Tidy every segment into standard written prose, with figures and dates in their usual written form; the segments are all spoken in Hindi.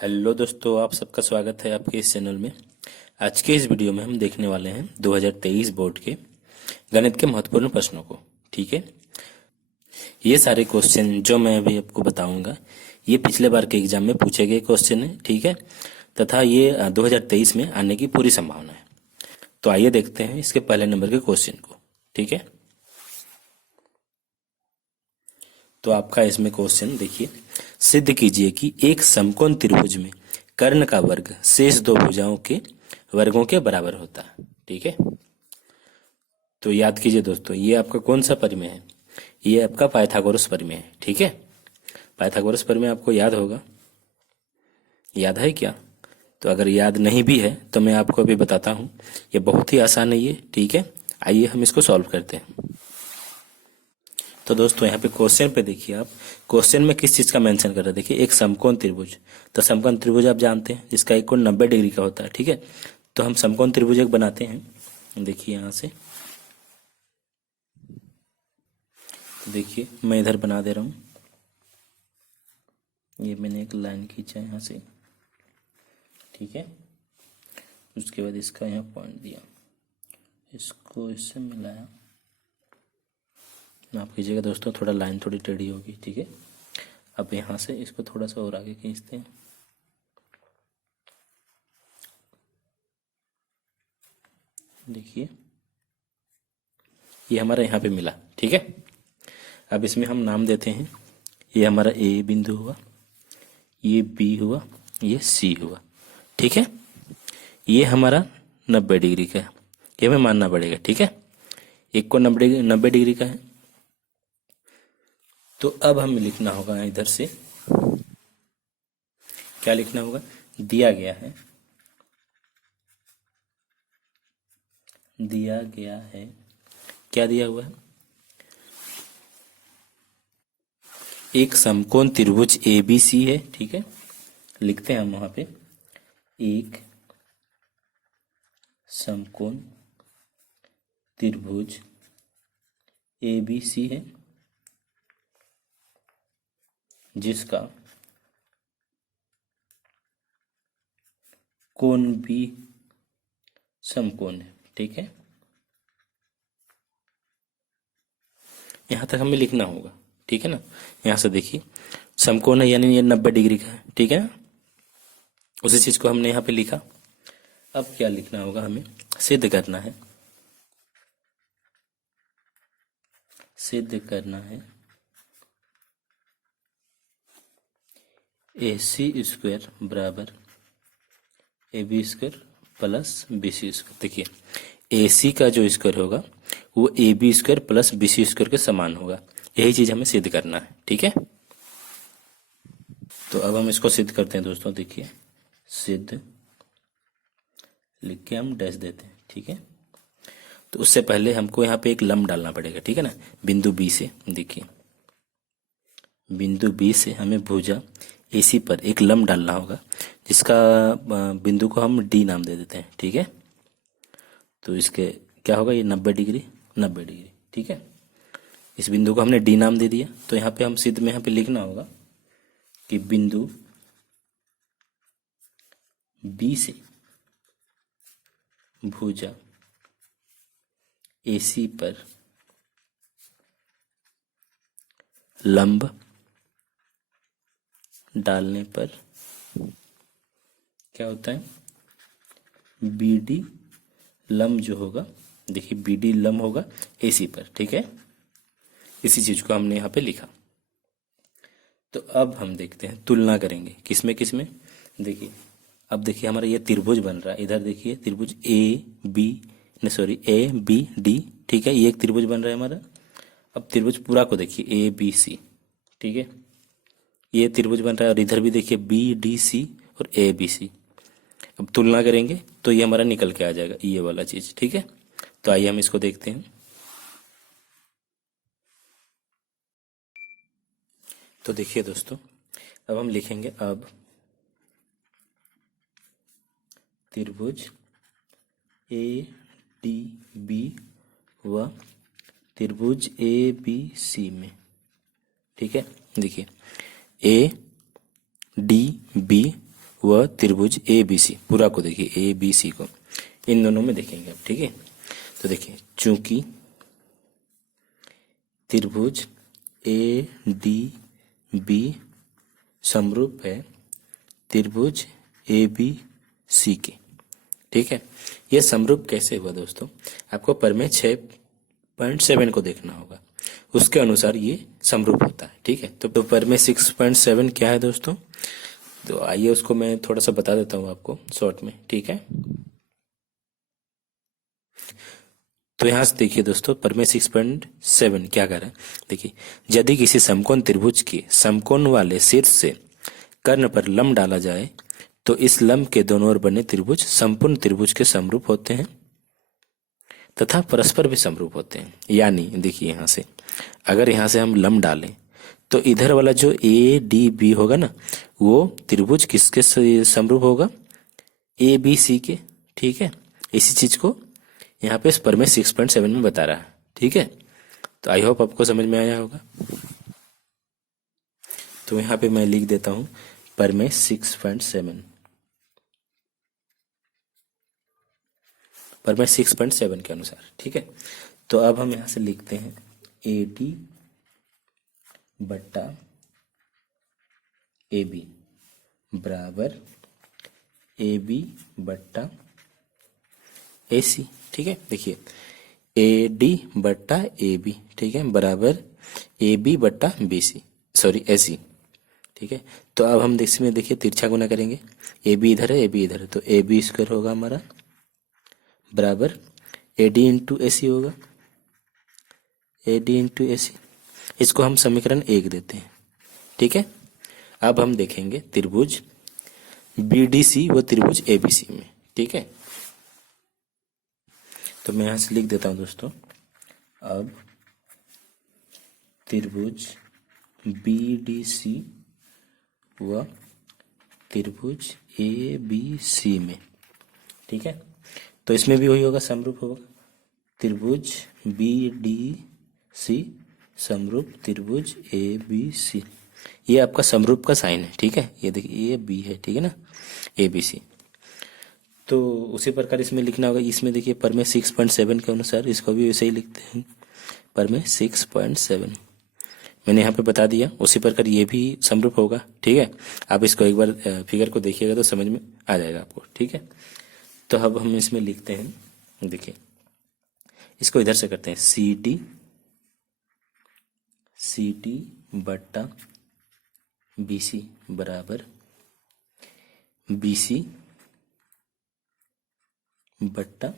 हेलो दोस्तों, आप सबका स्वागत है आपके इस चैनल में। आज के इस वीडियो में हम देखने वाले हैं 2023 बोर्ड के गणित के महत्वपूर्ण प्रश्नों को। ठीक है, ये सारे क्वेश्चन जो मैं अभी आपको बताऊंगा ये पिछले बार के एग्जाम में पूछे गए क्वेश्चन है। ठीक है, तथा ये 2023 में आने की पूरी संभावना है। तो आइए देखते हैं इसके पहले नंबर के क्वेश्चन को। ठीक है, तो आपका इसमें क्वेश्चन देखिए, सिद्ध कीजिए कि एक समकोण त्रिभुज में कर्ण का वर्ग शेष दो भुजाओं के वर्गों के बराबर होता है। ठीक है, तो याद कीजिए दोस्तों, ये आपका कौन सा परिमेय है? ये आपका पाइथागोरस परिमेय है। ठीक है, पाइथागोरस परिमेय आपको याद होगा, याद है क्या? तो अगर याद नहीं भी है तो मैं आपको अभी बताता हूँ, ये बहुत ही आसान है ये। ठीक है, आइए हम इसको सॉल्व करते हैं। तो दोस्तों यहाँ पे क्वेश्चन पे देखिए, आप क्वेश्चन में किस चीज का मेंशन कर रहे हैं। देखिए, एक समकोण त्रिभुज, तो समकोण त्रिभुज आप जानते हैं जिसका एक कोण 90 डिग्री का होता है। ठीक है, तो हम समकोण त्रिभुज एक बनाते हैं। देखिए यहाँ से, तो देखिए मैं इधर बना दे रहा हूँ। ये मैंने एक लाइन खींचा यहाँ से। ठीक है, उसके बाद इसका यहाँ पॉइंट दिया, इसको इससे मिलाया। माफ कीजिएगा दोस्तों, थोड़ा लाइन थोड़ी टेढ़ी होगी। ठीक है, अब यहाँ से इसको थोड़ा सा और आगे खींचते हैं। देखिए ये हमारा यहाँ पे मिला। ठीक है, अब इसमें हम नाम देते हैं। ये हमारा ए बिंदु हुआ, ये बी हुआ, ये सी हुआ। ठीक है, ये हमारा 90 डिग्री का है, ये हमें मानना पड़ेगा। ठीक है, एक को 90 डिग्री का है। तो अब हमें लिखना होगा इधर से, क्या लिखना होगा? दिया गया है, दिया गया है, क्या दिया हुआ है? एक समकोण त्रिभुज ए बी सी है। ठीक है, लिखते हैं हम वहां पे, एक समकोण त्रिभुज ए बी सी है जिसका कोण भी समकोण है। ठीक है, यहां तक हमें लिखना होगा। ठीक है ना, यहां से देखिए समकोण है यानी ये 90 डिग्री का है। ठीक है ना, उसी चीज को हमने यहाँ पे लिखा। अब क्या लिखना होगा? हमें सिद्ध करना है, सिद्ध करना है ए सी स्क्वायर बराबर A B square plus B C square. देखिए, ए सी का जो स्क्वायर होगा वो A B square plus B C square के समान होगा। यही चीज हमें सिद्ध करना है। ठीक है, तो अब हम इसको सिद्ध करते हैं दोस्तों। देखिए, सिद्ध लिख के हम डैश देते हैं। ठीक है, तो उससे पहले हमको यहाँ पे एक लंब डालना पड़ेगा। ठीक है ना, बिंदु बी से, देखिए बिंदु बी से हमें भुजा एसी पर एक लंब डालना होगा, जिसका बिंदु को हम डी नाम दे देते हैं। ठीक है, तो इसके क्या होगा? ये 90 डिग्री, 90 डिग्री। ठीक है, इस बिंदु को हमने डी नाम दे दिया। तो यहाँ पे हम सिद्ध में यहाँ पे लिखना होगा कि बिंदु बी से भुजा एसी पर लंब डालने पर क्या होता है? बी डी लंब जो होगा, देखिए बी डी लंब होगा एसी पर। ठीक है, इसी चीज को हमने यहाँ पे लिखा। तो अब हम देखते हैं, तुलना करेंगे किसमें किसमें। देखिए, अब देखिए हमारा ये त्रिभुज बन रहा है। इधर देखिए त्रिभुज ए बी, नहीं सॉरी, ए बी डी। ठीक है, ये एक त्रिभुज बन रहा है हमारा। अब त्रिभुज पूरा को देखिए, ए बी सी। ठीक है, ये त्रिभुज बन रहा है, और इधर भी देखिए बी डी सी और ए बी सी। अब तुलना करेंगे तो ये हमारा निकल के आ जाएगा, ये वाला चीज। ठीक है, तो आइए हम इसको देखते हैं। तो देखिए दोस्तों, अब हम लिखेंगे, अब त्रिभुज ए डी बी व त्रिभुज ए बी सी में। ठीक है, देखिए ए डी बी वह त्रिभुज ए बी सी, पूरा को देखिए ए बी सी को, इन दोनों में देखेंगे अब, ठीक है। तो देखिए चूंकि त्रिभुज ए डी बी समरूप है त्रिभुज ए बी सी के, ठीक है। यह समरूप कैसे हुआ दोस्तों, आपको प्रमेय 6.7 को देखना होगा, उसके अनुसार ये समरूप होता है, ठीक है। तो प्रमेय 6.7 क्या है दोस्तों, तो आइए उसको मैं थोड़ा सा बता देता हूँ आपको शॉर्ट में, ठीक है। तो यहां से देखिए दोस्तों, प्रमेय 6.7 क्या कर रहा है, देखिए यदि किसी समकोण त्रिभुज के समकोण वाले शीर्ष से कर्ण पर लंब डाला जाए तो इस लंब के दोनों ओर बने त्रिभुज संपूर्ण त्रिभुज के समरूप होते हैं तथा परस्पर भी समरूप होते हैं। यानी देखिए यहां से अगर यहां से हम लंब डालें तो इधर वाला जो ए डी बी होगा ना, वो त्रिभुज किसके समरूप होगा, ए बी सी के, ठीक है। इसी चीज को यहाँ पे इस प्रमेय 6.7 में बता रहा है, ठीक है। तो आई होप आपको समझ में आया होगा। तो यहाँ पे मैं लिख देता हूं प्रमेय 6.7, प्रमेय 6.7 के अनुसार, ठीक है। तो अब हम यहां से लिखते हैं ए डी बट्टा ए बी बराबर ए बी बट्टा ए सी, ठीक है। देखिए ए डी बट्टा ए बी, ठीक है, बराबर ए बी बट्टा बी सी, सॉरी ए सी, ठीक है। तो अब हम इसमें देखिए तिरछा गुना करेंगे, ए बी इधर है ए बी इधर है, तो ए बी स्क्वायर होगा हमारा बराबर ए डी इंटू ए सी होगा, ए डी इंटू ए सी। इसको हम समीकरण 1 देते हैं, ठीक है। अब हम देखेंगे त्रिभुज बी डी सी व त्रिभुज ए बी सी में, ठीक है। तो मैं यहां से लिख देता हूं दोस्तों, अब त्रिभुज बी डी सी व त्रिभुज ए बी सी में, ठीक है। तो इसमें भी वही होगा, समरूप होगा, त्रिभुज बी डी सी समरूप त्रिभुज ए बी सी। ये आपका समरूप का साइन है, ठीक है। ये देखिए ये बी है, ठीक है ना, ए बी सी। तो उसी प्रकार इसमें लिखना होगा, इसमें देखिए प्रमेय 6.7 के अनुसार इसको भी वैसे ही लिखते हैं, प्रमेय 6.7 मैंने यहाँ पे बता दिया, उसी प्रकार ये भी समरूप होगा, ठीक है। आप इसको एक बार फिगर को देखिएगा तो समझ में आ जाएगा आपको, ठीक है। तो अब हम इसमें लिखते हैं, देखिए इसको इधर से करते हैं सी डी बट्टा बी सी बराबर बी सी बट्टा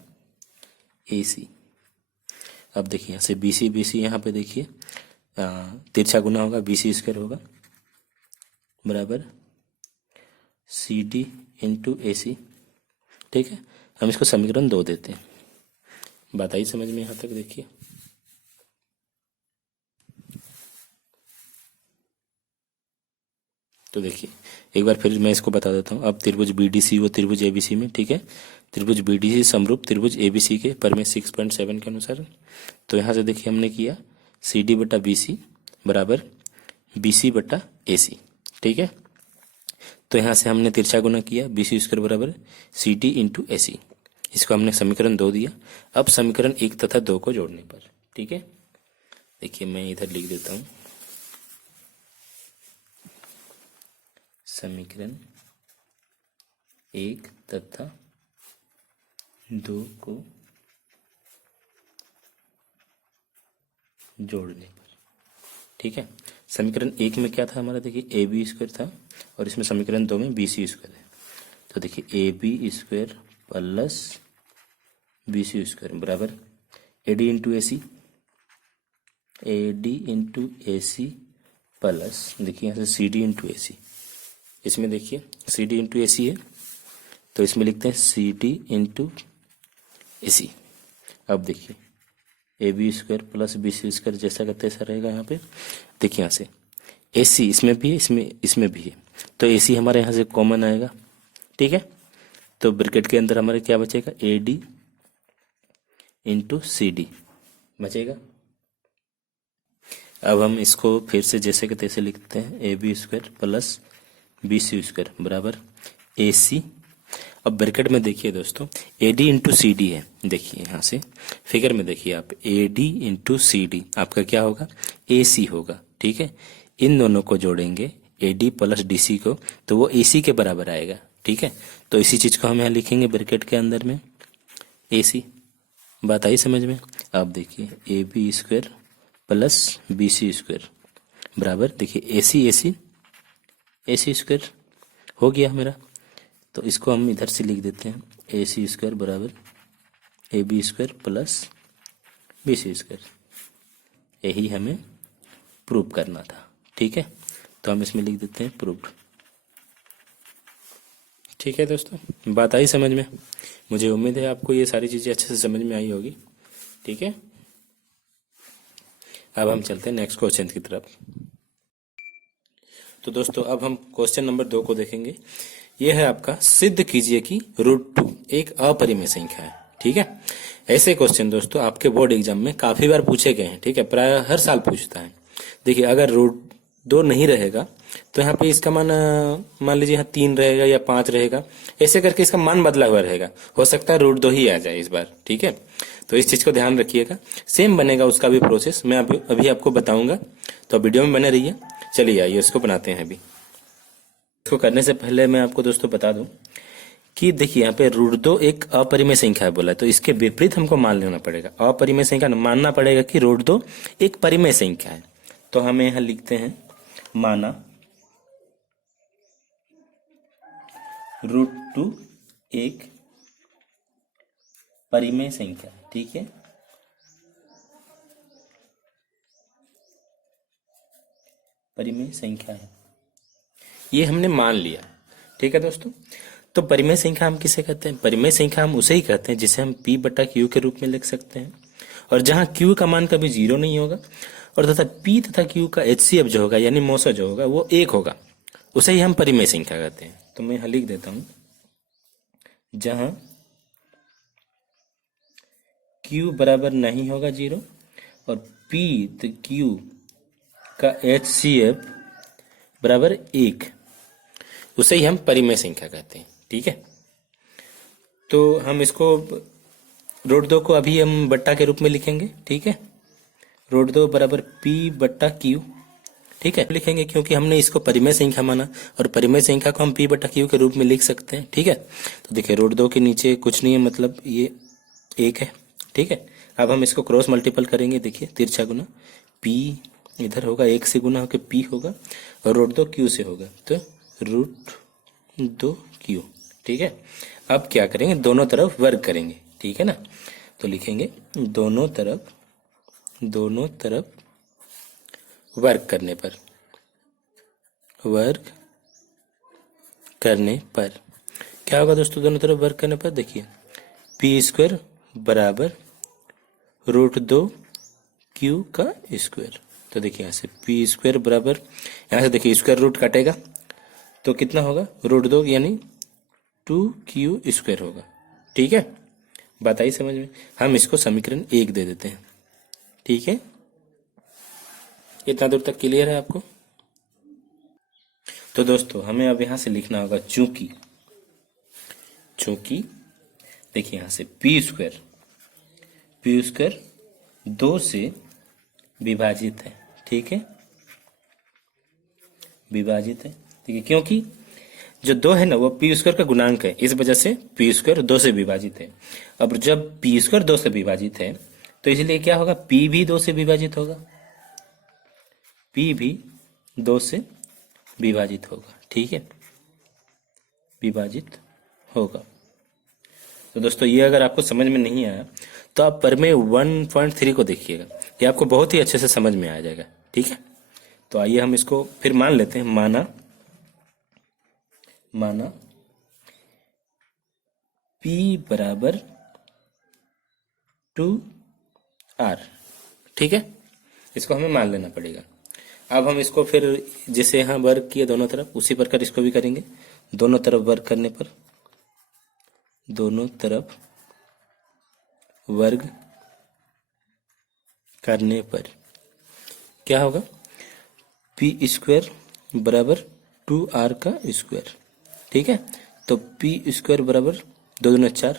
ए सी। अब देखिए यहाँ से बी सी यहाँ पे देखिए तिरछा गुना होगा, बी सी स्क्वायर होगा बराबर सी डी इंटू ए सी, ठीक है। हम इसको समीकरण 2 देते हैं, बात आई समझ में यहाँ तक, देखिए तो देखिए एक बार फिर मैं इसको बता देता हूँ। अब त्रिभुज बी डी सी व त्रिभुज ए बी सी में, ठीक है, त्रिभुज बी डी सी समरूप त्रिभुज ए बी सी के प्रमेय 6.7 के अनुसार। तो यहाँ से देखिए हमने किया सी डी बटा बी सी बराबर बी सी बटा ए सी, ठीक है। तो यहाँ से हमने तिरछा गुना किया, बी सी स्क्वायर बराबर सी डी इंटू ए सी, इसको हमने समीकरण 2 दिया। अब समीकरण 1 तथा 2 को जोड़ने पर, ठीक है, देखिए मैं इधर लिख देता हूँ समीकरण 1 तथा 2 को जोड़ने पर, ठीक है। समीकरण 1 में क्या था हमारा, देखिए ए बी स्क्वायर था, और इसमें समीकरण 2 में बी सी स्क्वायर है। तो देखिए A B square plus B C square बराबर A D into A C, A D into A C plus देखिए यहाँ से सी डी इंटू ए सी। इसमें देखिए सी डी इंटू ए सी है, तो इसमें लिखते हैं C D into A C. अब देखिए A B square plus B C square जैसा करते ऐसा रहेगा यहाँ पे। देखिए यहाँ से ए सी इसमें भी है, इसमें भी है, तो ए सी हमारे यहाँ से कॉमन आएगा, ठीक है। तो ब्रैकेट के अंदर हमारे क्या बचेगा, A D into C D बचेगा। अब हम इसको फिर से जैसे के तैसे लिखते हैं, A B square plus B C square बराबर ए सी। अब ब्रैकेट में देखिए दोस्तों, A D into C D है, देखिए यहाँ से फिगर में देखिए आप, A D into C D आपका क्या होगा, ए सी होगा। ठीक है, इन दोनों को जोड़ेंगे A D plus D C को, तो वो ए सी के बराबर आएगा। ठीक है, तो इसी चीज को हम यहाँ लिखेंगे ब्रैकेट के अंदर में, ए सी। बात आई समझ में? आप देखिए A B square plus B C square बराबर, देखिए ए सी स्क्वायर हो गया मेरा। तो इसको हम इधर से लिख देते हैं, ए सी स्क्वायर बराबर A B square plus B C square. यही हमें प्रूव करना था। ठीक है, तो हम इसमें लिख देते हैं प्रूव्ड। ठीक है दोस्तों, बात आई समझ में? मुझे उम्मीद है आपको ये सारी चीज़ें अच्छे से समझ में आई होगी। ठीक है, अब हम चलते हैं नेक्स्ट क्वेश्चन की तरफ। तो दोस्तों अब हम क्वेश्चन नंबर 2 को देखेंगे। ये है आपका, सिद्ध कीजिए कि √2 एक अपरिमेय संख्या है। ठीक है, ऐसे क्वेश्चन दोस्तों आपके बोर्ड एग्जाम में काफी बार पूछे गए हैं। ठीक है, प्राय हर साल पूछता है। देखिए अगर √2 नहीं रहेगा तो यहाँ पे इसका मान लीजिए यहाँ 3 रहेगा या 5 रहेगा, ऐसे करके इसका मान बदला हुआ रहेगा। हो सकता है √2 ही आ जाए इस बार। ठीक है, तो इस चीज को ध्यान रखिएगा। सेम बनेगा उसका भी प्रोसेस, मैं अभी आपको बताऊंगा, तो वीडियो में बने रहिए। चलिए आइए इसको बनाते हैं। अभी इसको करने से पहले मैं आपको दोस्तों बता दूं कि देखिए यहाँ पे √2 एक अपरिमेय संख्या है बोला, तो इसके विपरीत हमको मान लेना पड़ेगा। अपरिमेय संख्या मानना पड़ेगा कि √2 एक परिमेय संख्या है। तो हमें यहाँ लिखते हैं, माना √2 एक परिमेय संख्या है। ठीक है, परिमेय संख्या है, ये हमने मान लिया। ठीक है दोस्तों, तो परिमेय संख्या हम किसे कहते हैं? परिमेय संख्या हम उसे ही कहते हैं जिसे हम p बटा क्यू के रूप में लिख सकते हैं, और जहां q का मान कभी 0 नहीं होगा, और तथा p तथा q का HCF जो होगा यानी मौसा जो होगा वो 1 होगा, उसे ही हम परिमेय संख्या कहते हैं। तो मैं यहां लिख देता हूं, जहां q बराबर नहीं होगा 0 और p तो q का HCF बराबर 1, उसे ही हम परिमेय संख्या कहते हैं। ठीक है, तो हम इसको √2 को अभी हम बट्टा के रूप में लिखेंगे। ठीक है, √2 बराबर p बट्टा q। ठीक है, लिखेंगे क्योंकि हमने इसको परिमेय संख्या माना, और परिमेय संख्या को हम p बट्टा q के रूप में लिख सकते हैं। ठीक है, तो देखिए √2 के नीचे कुछ नहीं है, मतलब ये 1 है। ठीक है, अब हम इसको क्रॉस मल्टीपल करेंगे। देखिए तिरछा गुना, p इधर होगा 1 से गुना होकर p होगा, और √2 q से होगा, तो √2 q। ठीक है, अब क्या करेंगे, दोनों तरफ वर्ग करेंगे। ठीक है ना, तो लिखेंगे दोनों तरफ वर्ग करने पर क्या होगा दोस्तों? दोनों तरफ वर्ग करने पर देखिए p² बराबर √2 q का स्क्वायर। तो देखिए यहाँ से p² बराबर, यहाँ से देखिए स्क्वायर रूट कटेगा तो कितना होगा, √2 यानी 2q² होगा। ठीक है, बात आई समझ में? हम इसको समीकरण 1 दे देते हैं। ठीक है, इतना दूर तक क्लियर है आपको? तो दोस्तों हमें अब यहां से लिखना होगा, चूंकि देखिए यहां से p² 2 से विभाजित है। ठीक है, विभाजित है। ठीक है, क्योंकि जो 2 है ना वो p² का गुणांक है, इस वजह से p² 2 से विभाजित है। अब जब p² 2 से विभाजित है तो इसलिए क्या होगा, p भी 2 से विभाजित होगा, p भी 2 से विभाजित होगा। ठीक है, विभाजित होगा। तो दोस्तों ये अगर आपको समझ में नहीं आया तो आप परिमेय 1.3 को देखिएगा, ये आपको बहुत ही अच्छे से समझ में आ जाएगा। ठीक है, तो आइए हम इसको फिर मान लेते हैं। माना p बराबर 2r। ठीक है, इसको हमें मान लेना पड़ेगा। अब हम इसको फिर जैसे यहाँ वर्ग किए दोनों तरफ, उसी प्रकार इसको भी करेंगे। दोनों तरफ वर्ग करने पर क्या होगा, p² बराबर 2r का स्क्वायर। ठीक है, तो तो पी स्क्वायर बराबर 2 दूना 4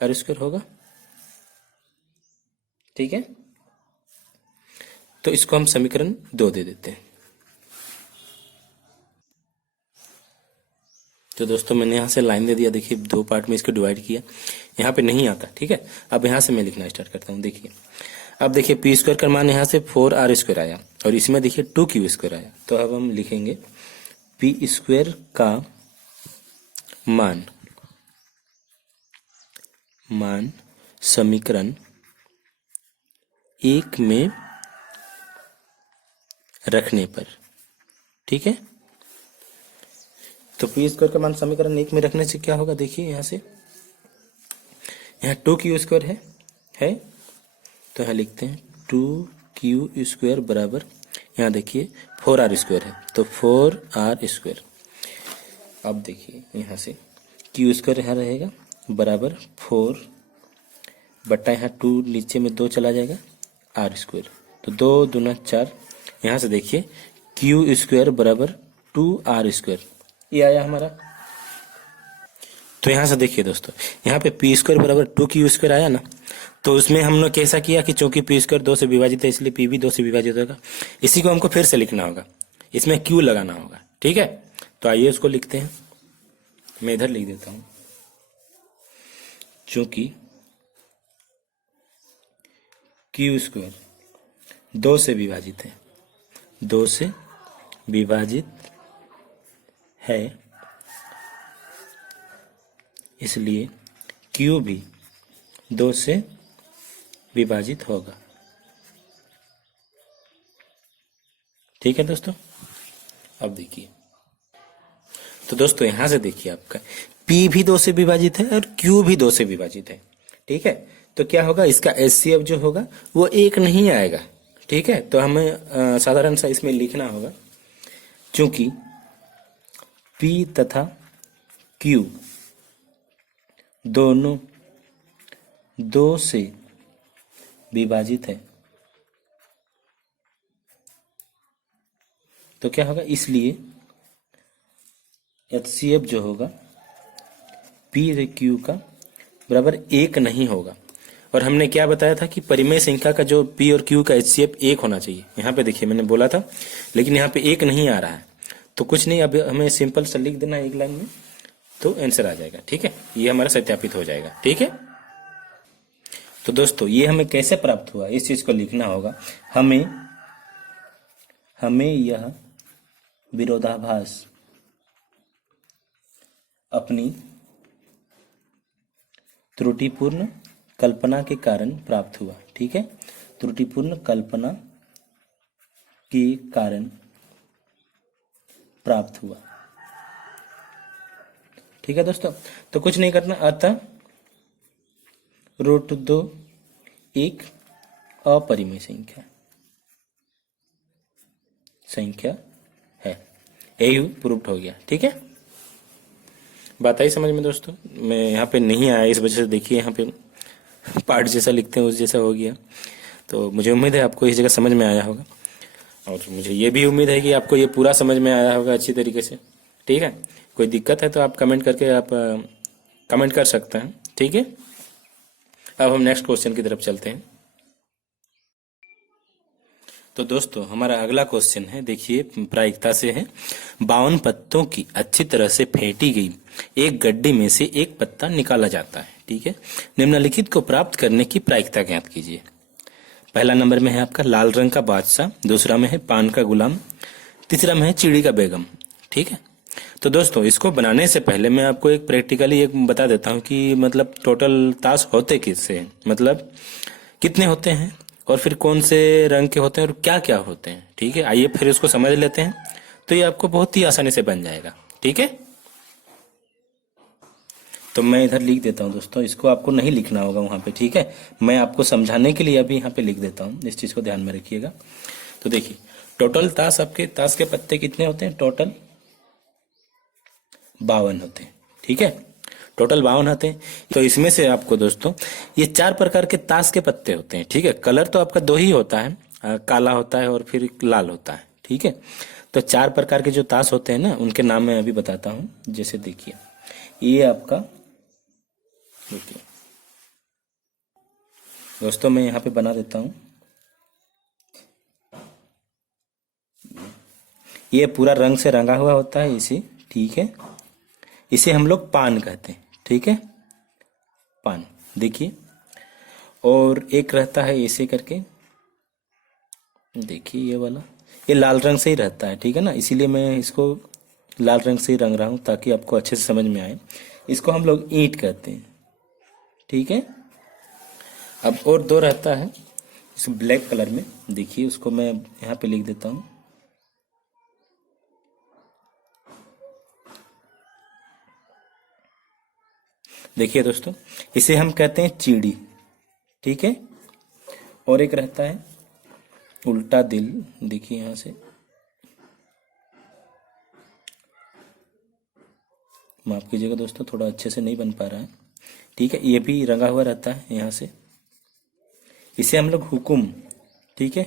आर स्क्वायर होगा। ठीक है, तो इसको हम समीकरण 2 दे देते हैं। तो दोस्तों मैंने यहाँ से लाइन दे दिया, देखिए 2 पार्ट में इसको डिवाइड किया, यहाँ पे नहीं आता। ठीक है, अब यहाँ से मैं लिखना स्टार्ट करता हूँ। देखिए अब देखिए पी स्क्वायर का मान यहाँ से 4r स्क्वायर आया और इसमें देखिए 2q स्क्वायर आया। तो अब हम लिखेंगे पी स्क्वायर का मान समीकरण 1 में रखने पर। ठीक है, तो पी स्क्वायर का मान समीकरण 1 में रखने से क्या होगा, देखिए यहाँ से, यहाँ 2q स्क्वायर है तो यहाँ लिखते हैं 2q स्क्वायर बराबर, यहाँ देखिए 4r स्क्वायर है तो 4r स्क्वायर। अब देखिए यहाँ से q स्क्वायर यहाँ रहेगा बराबर 4 बट्टा यहाँ 2 नीचे में 2 चला जाएगा r स्क्वायर, तो 2 दूना 4। यहाँ से देखिए q स्क्वायर बराबर 2r स्क्वायर, ये आया हमारा। तो यहाँ से देखिए दोस्तों, यहाँ पे पी स्क्वायर बराबर 2q स्क्वायर आया ना, तो उसमें हमने कैसा किया कि चूंकि पी स्क्वायर 2 से विभाजित है इसलिए पी भी 2 से विभाजित होगा। इसी को हमको फिर से लिखना होगा, इसमें q लगाना होगा। ठीक है, तो आइए उसको लिखते हैं। मैं इधर लिख देता हूं, चूंकि q स्क्वायर 2 से विभाजित है, 2 से विभाजित है, इसलिए q भी 2 से विभाजित होगा। ठीक है दोस्तों, अब देखिए, तो दोस्तों यहां से देखिए आपका p भी 2 से विभाजित है और q भी 2 से विभाजित है। ठीक है, तो क्या होगा, इसका HCF जो होगा वो 1 नहीं आएगा। ठीक है, तो हमें साधारण सा इसमें लिखना होगा, चूंकि p तथा q दोनों 2 से विभाजित है, तो क्या होगा, इसलिए HCF जो होगा P और Q का बराबर 1 नहीं होगा। और हमने क्या बताया था कि परिमेय संख्या का जो P और Q का HCF 1 होना चाहिए। यहाँ पे देखिए मैंने बोला था, लेकिन यहाँ पे 1 नहीं आ रहा है, तो कुछ नहीं, अब हमें सिंपल सा लिख देना एक लाइन में, तो आंसर आ जाएगा। ठीक है, ये हमारा सत्यापित हो जाएगा। ठीक है, तो दोस्तों ये हमें कैसे प्राप्त हुआ, इस चीज को लिखना होगा। हमें यह विरोधाभास अपनी त्रुटिपूर्ण कल्पना के कारण प्राप्त हुआ। ठीक है, त्रुटिपूर्ण कल्पना के कारण प्राप्त हुआ। ठीक है दोस्तों, तो कुछ नहीं करना, अतः √2 एक अपरिमेय संख्या है। यही प्रूफ हो गया। ठीक है, बात आई समझ में दोस्तों। मैं यहाँ पे नहीं आया, इस वजह से देखिए यहाँ पे पार्ट जैसा लिखते हैं उस जैसा हो गया। तो मुझे उम्मीद है आपको इस जगह समझ में आया होगा, और मुझे ये भी उम्मीद है कि आपको ये पूरा समझ में आया होगा अच्छी तरीके से। ठीक है, कोई दिक्कत है तो आप कमेंट करके आप कमेंट कर सकते हैं। ठीक है, अब हम नेक्स्ट क्वेश्चन की तरफ चलते हैं। तो दोस्तों हमारा अगला क्वेश्चन है, देखिए प्रायिकता से है। 52 पत्तों की अच्छी तरह से फेंटी गई एक गड्डी में से एक पत्ता निकाला जाता है। ठीक है, निम्नलिखित को प्राप्त करने की प्रायिकता ज्ञात कीजिए। पहला नंबर में है आपका लाल रंग का बादशाह, दूसरा में है पान का गुलाम, तीसरा में है चिड़ी का बेगम। ठीक है, तो दोस्तों इसको बनाने से पहले मैं आपको एक प्रैक्टिकली एक बता देता हूँ कि मतलब टोटल ताश होते किससे हैं, मतलब कितने होते हैं और फिर कौन से रंग के होते हैं और क्या क्या होते हैं। ठीक है, आइए फिर उसको समझ लेते हैं, तो ये आपको बहुत ही आसानी से बन जाएगा। ठीक है, तो मैं इधर लिख देता हूँ दोस्तों, इसको आपको नहीं लिखना होगा वहां पे। ठीक है, मैं आपको समझाने के लिए अभी यहाँ पे लिख देता हूँ, इस चीज को ध्यान में रखिएगा। तो देखिए टोटल ताश के पत्ते कितने होते हैं, टोटल 52 होते हैं। ठीक है, टोटल 52 होते हैं। तो इसमें से आपको दोस्तों ये 4 प्रकार के ताश के पत्ते होते हैं। ठीक है, कलर तो आपका 2 ही होता है, काला होता है और फिर लाल होता है। ठीक है, तो 4 प्रकार के जो ताश होते हैं ना, उनके नाम मैं अभी बताता हूँ। जैसे देखिए, ये आपका, देखिए दोस्तों, मैं यहाँ पे बना देता हूँ। ये पूरा रंग से रंगा हुआ होता है इसे, ठीक है। इसे हम लोग पान कहते हैं, ठीक है, पान। देखिए, और एक रहता है ऐसे करके, देखिए ये वाला, ये लाल रंग से ही रहता है, ठीक है ना, इसीलिए मैं इसको लाल रंग से ही रंग रहा हूँ ताकि आपको अच्छे से समझ में आए। इसको हम लोग ईंट कहते हैं, ठीक है। अब और 2 रहता है इस ब्लैक कलर में, देखिए उसको मैं यहाँ पे लिख देता हूँ। देखिए दोस्तों, इसे हम कहते हैं चीड़ी, ठीक है। और एक रहता है उल्टा दिल, देखिए यहां से, माफ कीजिएगा दोस्तों, थोड़ा अच्छे से नहीं बन पा रहा है, ठीक है। ये भी रंगा हुआ रहता है यहाँ से। इसे हम लोग हुकुम, ठीक है,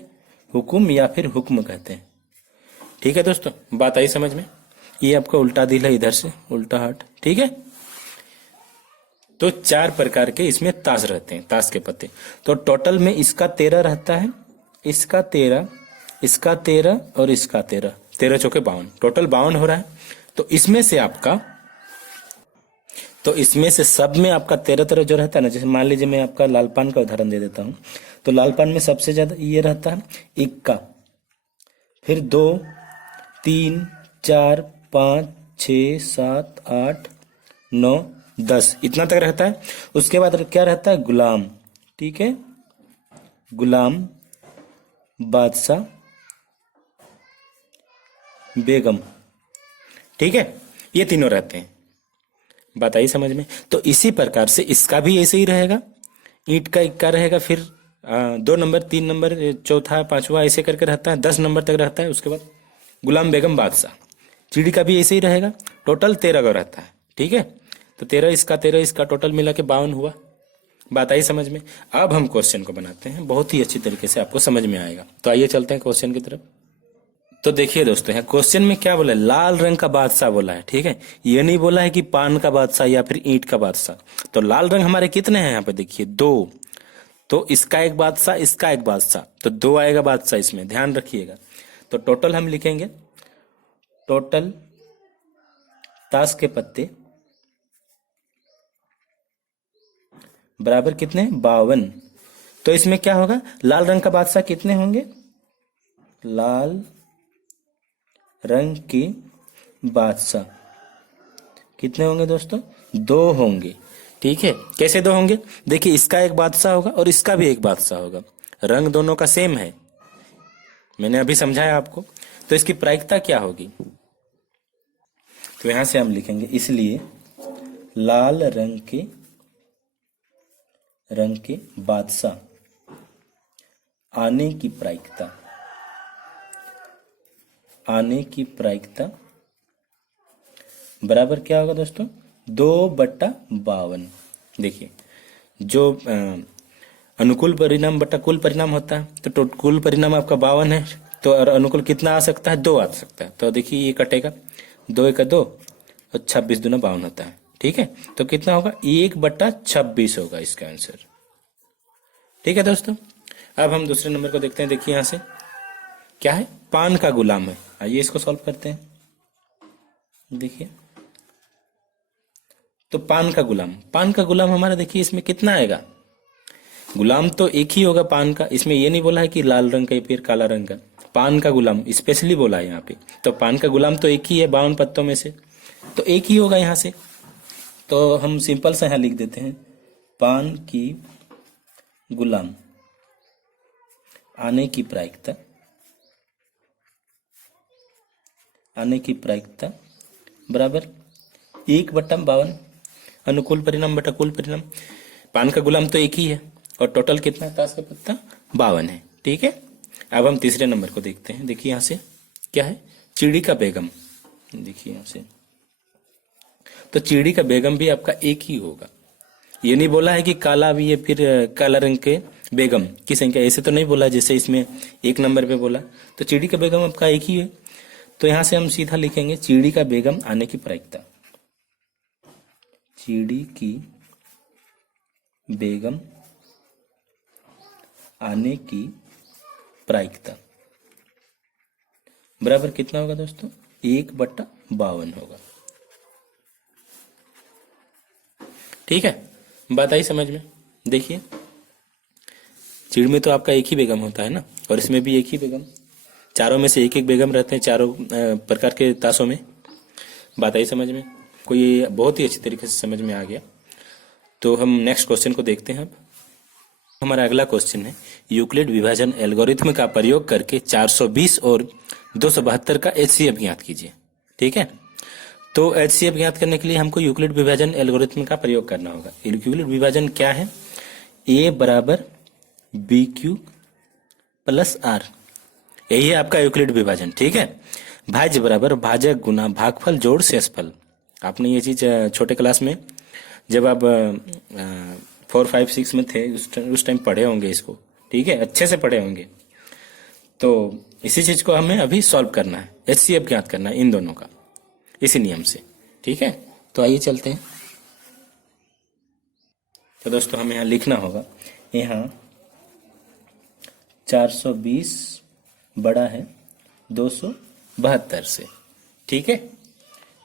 हुकुम या फिर हुक्म कहते हैं, ठीक है दोस्तों। बात आई समझ में। ये आपका उल्टा दिल है, इधर से उल्टा हाथ, ठीक है। तो 4 प्रकार के इसमें ताश रहते हैं, ताश के पत्ते। तो टोटल में इसका 13 रहता है, इसका 13, इसका 13 और इसका 13, 13 चौके 52, टोटल 52 हो रहा है। तो इसमें से आपका, तो इसमें से सब में आपका 13-13 जो रहता है ना, जैसे मान लीजिए मैं आपका लाल पान का उदाहरण दे देता हूँ। तो लाल पान में सबसे ज्यादा ये रहता है इक्का, फिर 2, 3, 4, 5, 6, 7, 8, 9, 10, इतना तक रहता है। उसके बाद क्या रहता है, गुलाम, ठीक है, गुलाम, बादशाह, बेगम, ठीक है, ये तीनों रहते हैं। बात आई समझ में। तो इसी प्रकार से इसका भी ऐसे ही रहेगा, ईंट का इक्का रहेगा, फिर 2 नंबर, 3 नंबर, चौथा, पांचवा, ऐसे करके रहता है, 10 नंबर तक रहता है। उसके बाद गुलाम, बेगम, बादशाह। चिड़ी का भी ऐसे ही रहेगा, टोटल 13 का रहता है, ठीक है। तो 13 इसका, 13 इसका, टोटल मिला के 52 हुआ। बात आई समझ में। अब हम क्वेश्चन को बनाते हैं, बहुत ही अच्छी तरीके से आपको समझ में आएगा। तो आइए चलते हैं क्वेश्चन की तरफ। तो देखिए दोस्तों, यहाँ क्वेश्चन में क्या बोला है, लाल रंग का बादशाह बोला है, ठीक है। ये नहीं बोला है कि पान का बादशाह या फिर ईंट का बादशाह। तो लाल रंग हमारे कितने हैं यहाँ पे, देखिए 2। तो इसका एक बादशाह, इसका एक बादशाह, तो 2 आएगा बादशाह इसमें, ध्यान रखिएगा। तो टोटल हम लिखेंगे, टोटल ताश के पत्ते बराबर कितने, 52। तो इसमें क्या होगा, लाल रंग का बादशाह कितने होंगे, लाल रंग के बादशाह कितने होंगे दोस्तों, 2 होंगे, ठीक है। कैसे 2 होंगे, देखिए इसका एक बादशाह होगा और इसका भी एक बादशाह होगा, रंग दोनों का सेम है, मैंने अभी समझाया आपको। तो इसकी प्रायिकता क्या होगी, तो यहां से हम लिखेंगे, इसलिए लाल रंग के बादशाह आने की प्रायिकता, बराबर क्या होगा दोस्तों, 2/52। देखिए, जो अनुकूल परिणाम बटा कुल परिणाम होता है, तो कुल परिणाम आपका 52 है, तो अनुकूल कितना आ सकता है, 2 आ सकता है। तो देखिए ये कटेगा, 2 1 2 और 26 दूना 52 होता है, ठीक है। तो कितना होगा, 1/26 होगा इसका आंसर, ठीक है दोस्तों। अब हम दूसरे नंबर को देखते हैं। देखिए यहां से क्या है, पान का गुलाम है। आइए इसको सॉल्व करते हैं। देखिए, तो पान का गुलाम हमारा, देखिए इसमें कितना आएगा, गुलाम तो एक ही होगा पान का, इसमें ये नहीं बोला है कि लाल रंग का या फिर काला रंग का, पान का गुलाम स्पेशली बोला है यहाँ पे। तो पान का गुलाम तो एक ही है 52 पत्तों में से, तो एक ही होगा यहाँ से। तो हम सिंपल सा यहाँ लिख देते हैं, पान की गुलाम आने की प्रायिकता बराबर 1/52, अनुकूल परिणाम बटा कुल परिणाम। पान का गुलाम तो एक ही है और टोटल कितना है ताश का पत्ता, 52 है, ठीक है। अब हम तीसरे नंबर को देखते हैं। देखिए यहां से क्या है, चिड़ी का बेगम। देखिए यहां से, तो चिड़ी का बेगम भी आपका एक ही होगा, ये नहीं बोला है कि काला भी है फिर काला रंग के बेगम की संख्या, ऐसे तो नहीं बोला जैसे इसमें 1 नंबर पे बोला। तो चिड़ी का बेगम आपका एक ही है, तो यहां से हम सीधा लिखेंगे चीड़ी का बेगम आने की प्रायिकता। चीड़ी की बेगम आने की प्रायिकता बराबर कितना होगा दोस्तों? 1/52 होगा। ठीक है, बात आई समझ में? देखिए चीड़ में तो आपका एक ही बेगम होता है ना, और इसमें भी एक ही बेगम, चारों में से एक एक बेगम रहते हैं चारों प्रकार के ताशों में। बात आई समझ में? कोई बहुत ही अच्छी तरीके से समझ में आ गया। तो हम नेक्स्ट क्वेश्चन को देखते हैं। अब हमारा अगला क्वेश्चन है, यूक्लिड विभाजन एल्गोरिथम का प्रयोग करके 420 और 272 का एचसीएफ ज्ञात कीजिए। ठीक है, तो एचसीएफ ज्ञात करने के लिए हमको यूक्लिड विभाजन एल्गोरिथम का प्रयोग करना होगा। यूक्लिड विभाजन क्या है? ए बराबर बी क्यू प्लस आर, यही है आपका यूक्लिड विभाजन। ठीक है, भाज्य बराबर भाजक गुना भागफल जोड़ शेषफल। आपने ये चीज छोटे क्लास में जब आप 4, 5, 6 में थे उस टाइम पढ़े होंगे इसको। ठीक है, अच्छे से पढ़े होंगे। तो इसी चीज को हमें अभी सॉल्व करना है, एचसीएफ ज्ञात करना है इन दोनों का, इसी नियम से। ठीक है, तो आइए चलते हैं। तो दोस्तों हमें यहाँ लिखना होगा, यहाँ 420 बड़ा है 272 से। ठीक है,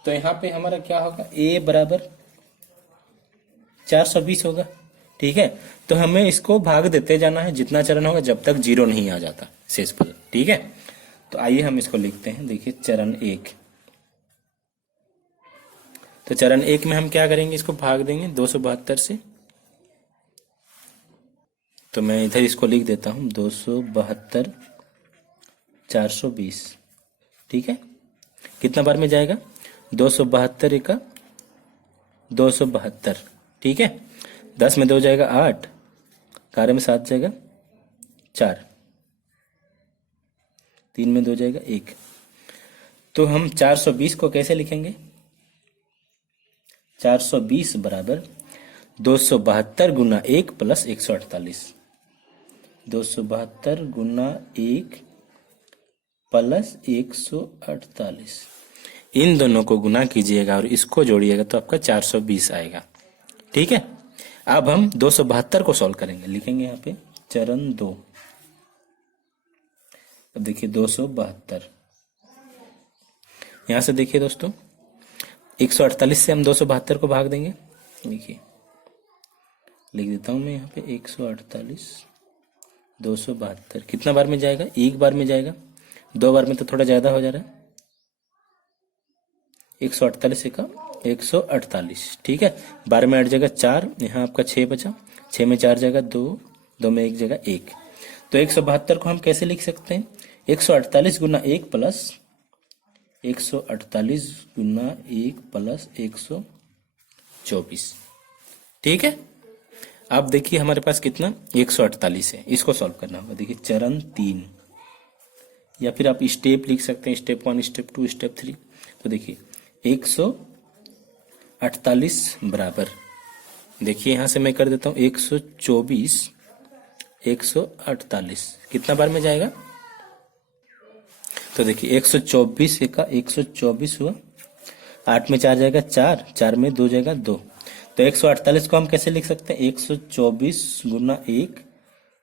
तो यहाँ पे हमारा क्या होगा? ए बराबर 420 होगा। ठीक है, तो हमें इसको भाग देते जाना है जितना चरण होगा जब तक 0 नहीं आ जाता शेषफल। ठीक है, तो आइए हम इसको लिखते हैं। देखिए चरण 1, तो चरण 1 में हम क्या करेंगे? इसको भाग देंगे 272 से। तो मैं इधर इसको लिख देता हूं 272 420। ठीक है, कितना बार में जाएगा? 272 एका 272। ठीक है, 10 में 2 जाएगा 8, कार्य में 7 जाएगा 4, 3 में 2 जाएगा 1। तो हम 420 को कैसे लिखेंगे? 420 बराबर 272 गुना 1 प्लस 148। 272 गुना 1 प्लस 148, इन दोनों को गुना कीजिएगा और इसको जोड़िएगा तो आपका 420 आएगा। ठीक है, अब हम 272 को सॉल्व करेंगे। लिखेंगे यहाँ पे चरण 2। अब देखिए 272, यहां से देखिए दोस्तों 148 से हम 272 को भाग देंगे। देखिए लिख देता हूं मैं यहाँ पे 148 272 कितना बार में जाएगा? एक बार में जाएगा, 2 बार में तो थोड़ा ज्यादा हो जा रहा है। 148 का 148। ठीक है, 12 में 8 जगह 4, यहाँ आपका 6 बचा, 6 में 4 जगह 2, 2 में 1 जगह 1। तो 172 को हम कैसे लिख सकते हैं? 148 गुना 1 प्लस 148 गुना 1 प्लस 124। ठीक है, अब देखिए हमारे पास कितना 148 है, इसको सॉल्व करना होगा। देखिए चरण 3, या फिर आप स्टेप लिख सकते हैं, स्टेप 1, स्टेप 2, स्टेप 3। तो देखिए 148 बराबर, देखिए यहां से मैं कर देता हूं 124 148 कितना बार में जाएगा? तो देखिए 124 का 124 हुआ, 8 में 4 जाएगा 4, 4 में 2 जाएगा 2। तो 148 को हम कैसे लिख सकते हैं? 124 गुना 1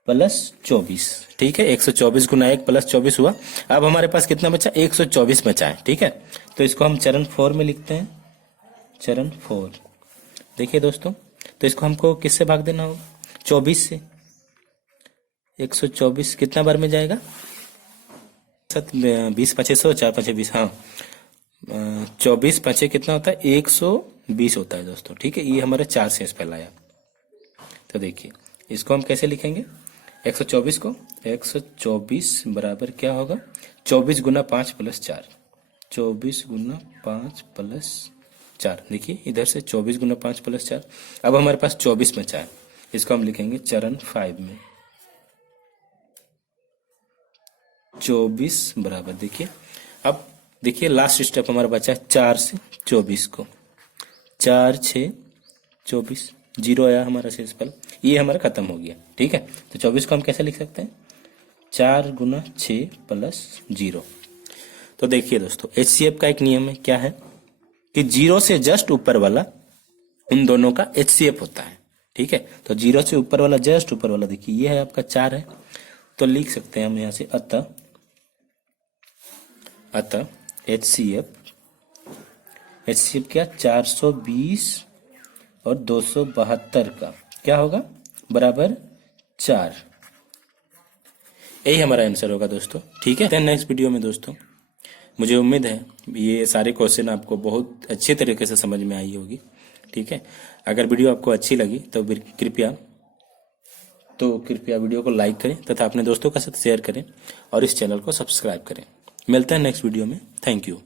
प्लस 24। ठीक है, 124 गुना 1 प्लस 24 हुआ। अब हमारे पास कितना बचा? 124 बचा है। ठीक है, तो इसको हम चरण 4 में लिखते हैं, चरण 4। देखिए दोस्तों, तो इसको हमको किससे भाग देना होगा? 24 से। 124 कितना बार में जाएगा? 20 5 100, 4 5 20। हाँ, 24 5 कितना होता है? 120 होता है दोस्तों। ठीक है, ये हमारा 4 शेष पहला आया। तो देखिए इसको हम कैसे लिखेंगे? 124 को 124 बराबर क्या होगा? 24 गुना 5 प्लस 4। 24 गुना 5 प्लस 4। देखिए इधर से 24 गुना 5 प्लस 4। अब हमारे पास 24 बचा है, इसको हम लिखेंगे चरण 5 में। 24 बराबर, देखिए अब देखिए लास्ट स्टेप हमारा बचा है 4 से 24 को। 4 6 24, 0 आया हमारा शेषफल, ये हमारा खत्म हो गया। ठीक है, तो 24 को हम कैसे लिख सकते हैं? 4 गुना 6 प्लस 0। तो देखिए दोस्तों, HCF का एक नियम है, क्या है कि 0 से जस्ट ऊपर वाला उन दोनों का HCF होता है। ठीक है, तो 0 से ऊपर वाला, जस्ट ऊपर वाला देखिए ये है आपका 4 है, तो लिख सकते हैं हम यहां से अतः HCF क्या 420 और 272 का क्या होगा बराबर 4। यही हमारा आंसर होगा दोस्तों। ठीक है, नेक्स्ट वीडियो में दोस्तों मुझे उम्मीद है ये सारे क्वेश्चन आपको बहुत अच्छे तरीके से समझ में आई होगी। ठीक है, अगर वीडियो आपको अच्छी लगी तो कृपया वीडियो को लाइक करें तथा अपने दोस्तों के साथ शेयर करें और इस चैनल को सब्सक्राइब करें। मिलते हैं नेक्स्ट वीडियो में। Thank you.